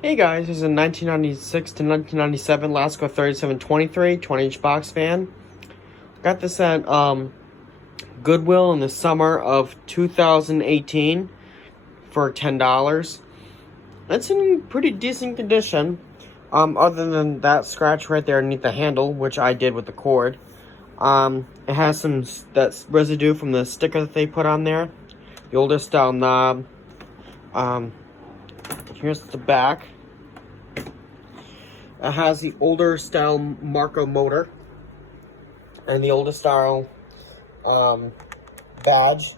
Hey guys, this is a 1996 to 1997 Lasko 3723 20-inch box fan. Got this at Goodwill in the summer of 2018 for $10. It's in pretty decent condition. Other than that scratch right there underneath the handle, which I did with the cord. It has some that residue from the sticker that they put on there. The older style knob. Here's the back. It has the older style Marco motor and the older style badge,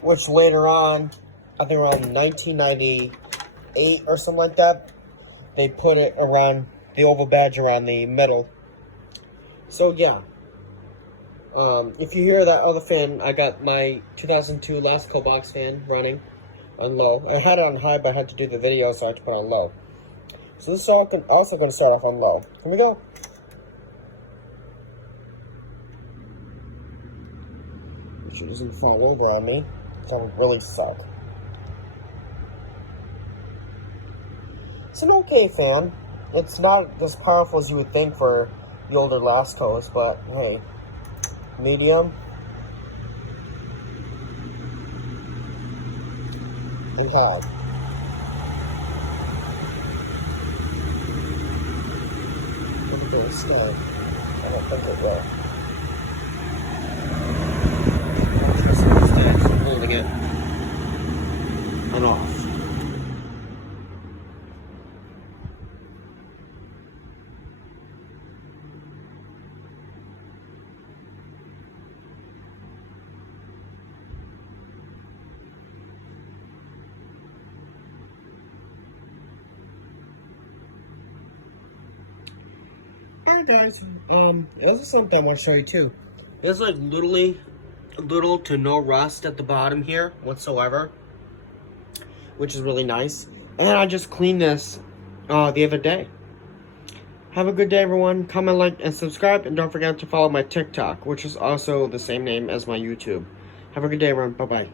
which later on, I think around 1998 or something like that, they put it around the oval badge around the middle. So yeah, if you hear that other fan, I got my 2002 Lasko Box fan running on low. I had it on high, but I had to do the video, so I had to put it on low. So this is also going to start off on low. Here we go. Make sure it doesn't fall over on me. That would really suck. It's an okay fan. It's not as powerful as you would think for the older Laskos, but hey, medium. You have. Look at this stay. I don't think it will. I'm holding it and off. Alright guys, this is something I want to show you too. There's like little to no rust at the bottom here whatsoever, which is really nice. And then I just cleaned this the other day. Have a good day everyone. Comment, like, and subscribe, and don't forget to follow my TikTok, which is also the same name as my YouTube. Have a good day everyone. Bye bye.